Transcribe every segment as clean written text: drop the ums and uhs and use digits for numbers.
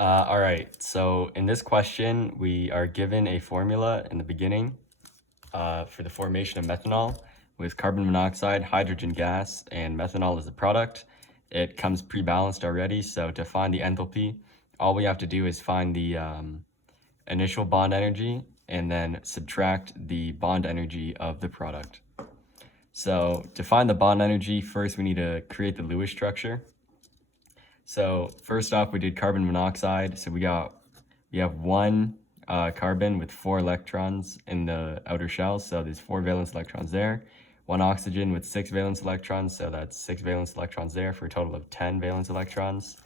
All right, so in this question, we are given a formula in the beginning for the formation of methanol with carbon monoxide, hydrogen gas, and methanol as the product. It comes pre-balanced already, so to find the enthalpy, all we have to do is find the initial bond energy and then subtract the bond energy of the product. So to find the bond energy, first we need to create the Lewis structure. So first off, we did carbon monoxide. So we have one carbon with 4 electrons in the outer shell. So there's 4 valence electrons there. One oxygen with 6 valence electrons. So that's 6 valence electrons there for a total of 10 valence electrons.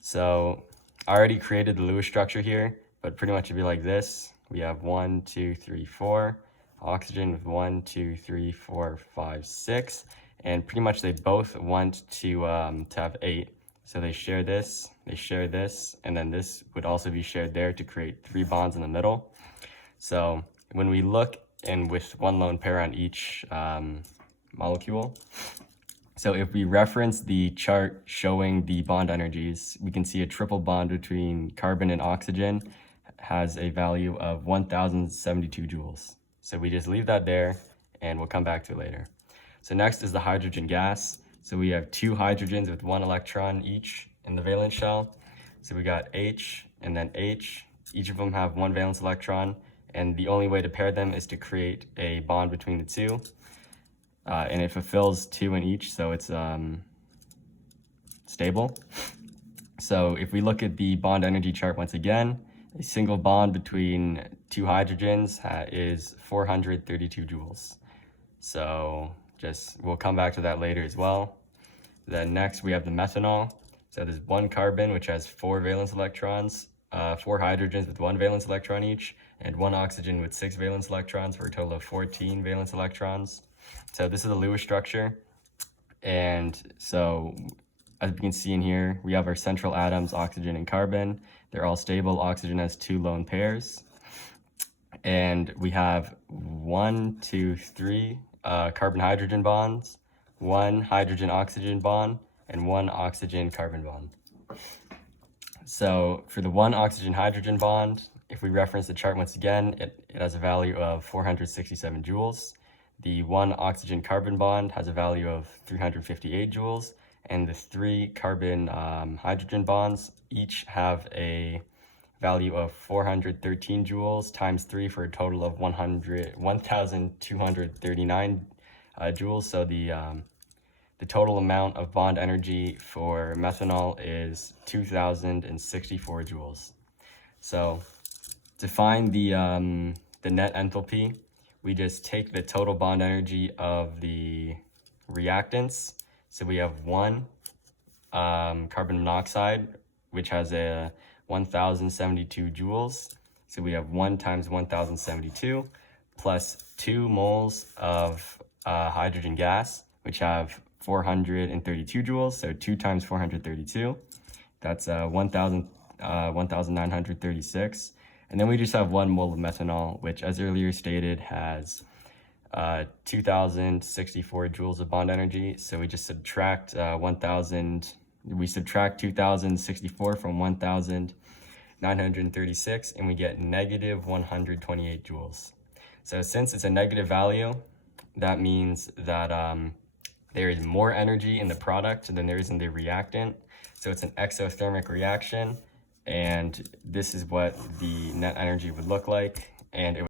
So I already created the Lewis structure here, but pretty much it'd be like this. We have 1, 2, 3, 4. Oxygen with 1, 2, 3, 4, 5, 6. And pretty much they both want to have 8. So they share this, and then this would also be shared there to create 3 bonds in the middle. So when we look and with 1 lone pair on each molecule, so if we reference the chart showing the bond energies, we can see a triple bond between carbon and oxygen has a value of 1072 joules. So we just leave that there and we'll come back to it later. So next is the hydrogen gas. So we have 2 hydrogens with 1 electron each in the valence shell. So we got H and then H. Each of them have 1 valence electron, and the only way to pair them is to create a bond between the 2. And it fulfills 2 in each, so it's stable. So if we look at the bond energy chart once again, a single bond between 2 hydrogens is 432 joules. So we'll come back to that later as well. Then next we have the methanol. So there's 1 carbon which has 4 valence electrons, 4 hydrogens with 1 valence electron each, and 1 oxygen with 6 valence electrons for a total of 14 valence electrons. So this is the Lewis structure. And so as we can see in here, we have our central atoms, oxygen and carbon. They're all stable. Oxygen has 2 lone pairs. And we have 1, 2, 3 carbon-hydrogen bonds, 1 hydrogen-oxygen bond, and 1 oxygen-carbon bond. So for the 1 oxygen-hydrogen bond, if we reference the chart once again, it has a value of 467 joules. The 1 oxygen-carbon bond has a value of 358 joules, and the 3 carbon-hydrogen bonds each have a value of 413 joules times 3 for a total of 1,239 joules. So the total amount of bond energy for methanol is 2,064 joules. So to find the net enthalpy, we just take the total bond energy of the reactants. So we have 1 carbon monoxide, which has a 1,072 joules. So we have 1 times 1,072 plus 2 moles of hydrogen gas, which have 432 joules. So 2 times 432, that's 1,936. And then we just have 1 mole of methanol, which, as earlier stated, has 2,064 joules of bond energy. So we just subtract 2,064 from 1,936, and we get negative 128 joules. So since it's a negative value, that means that there is more energy in the product than there is in the reactant. So it's an exothermic reaction, and this is what the net energy would look like. And it